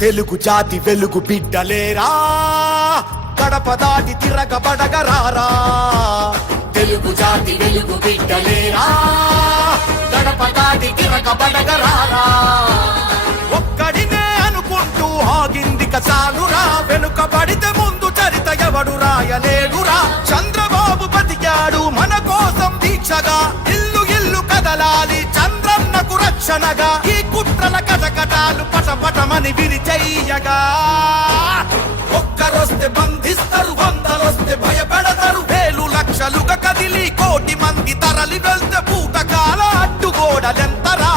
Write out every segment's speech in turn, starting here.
తెలుగు జాతి వెలుగు బిడ్డలేరా? కడప దాటి తిరగబడగరారా తెలుగు జాతి వెలుగు బిడ్డలేరా? కడప దాటి తిరగబడగరారా ఒక్కడినే అనుకుంటూ ఆగింది కసానురా. వెనుకబడితే ముందు చరిత ఎవడు రాయలేడురా? చంద్రబాబు బతికాడు మన కోసం దీక్షగా. ఇల్లు ఇల్లు కదలాలి చంద్రన్నకు రక్షణగా. ఈ కుట్రల కటకటాలు కోటి మంది తరలి వెళ్తే పూటకాల అడ్డుగోడలెంతరా?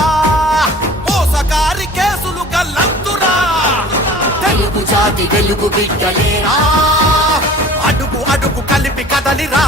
మోసకారి కేసులు గల్లంతురా తెలుగు జాతి వెలుగు బిడ్డలేరా? అడుగు అడుగు కలిపి కదలిరా?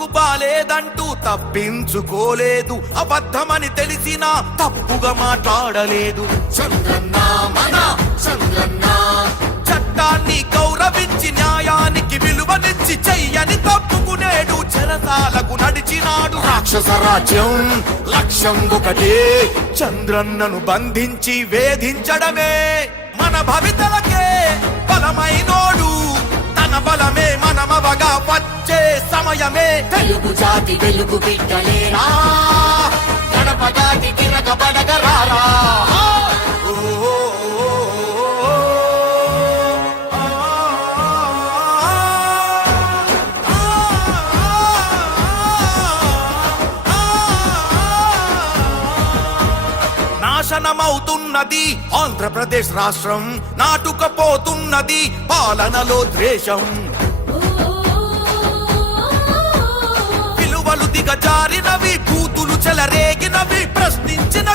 అమ్మకు బాలేదంటూ తప్పించుకోలేదు. అబద్ధమని తెలిసినా తప్పుగా మాట్లాడలేదు. చంద్రన్న మన చంద్రన్న. చట్టాన్ని గౌరవించి న్యాయానికి విలువనిచ్చి చెయ్యని తప్పుకునేడు చెరసాలకు నడిచినాడు. రాక్షస రాజ్యం లక్ష్యం ఒకటే. చంద్రన్నను బంధించి వేధించడమే మన భవితలకే బలమైనోడు. సమయమే. తెలుగు జాతి వెలుగు బిడ్డలేరా గడప ఓ, ఓ, ఆ, నాశనమవుతున్నది ఆంధ్రప్రదేశ్ రాష్ట్రం. నాటుకపోతున్నది పాలనలో ద్వేషం. విలువలు దిగజారినవి కూతులు చెలరేగినవి ప్రశ్నించిన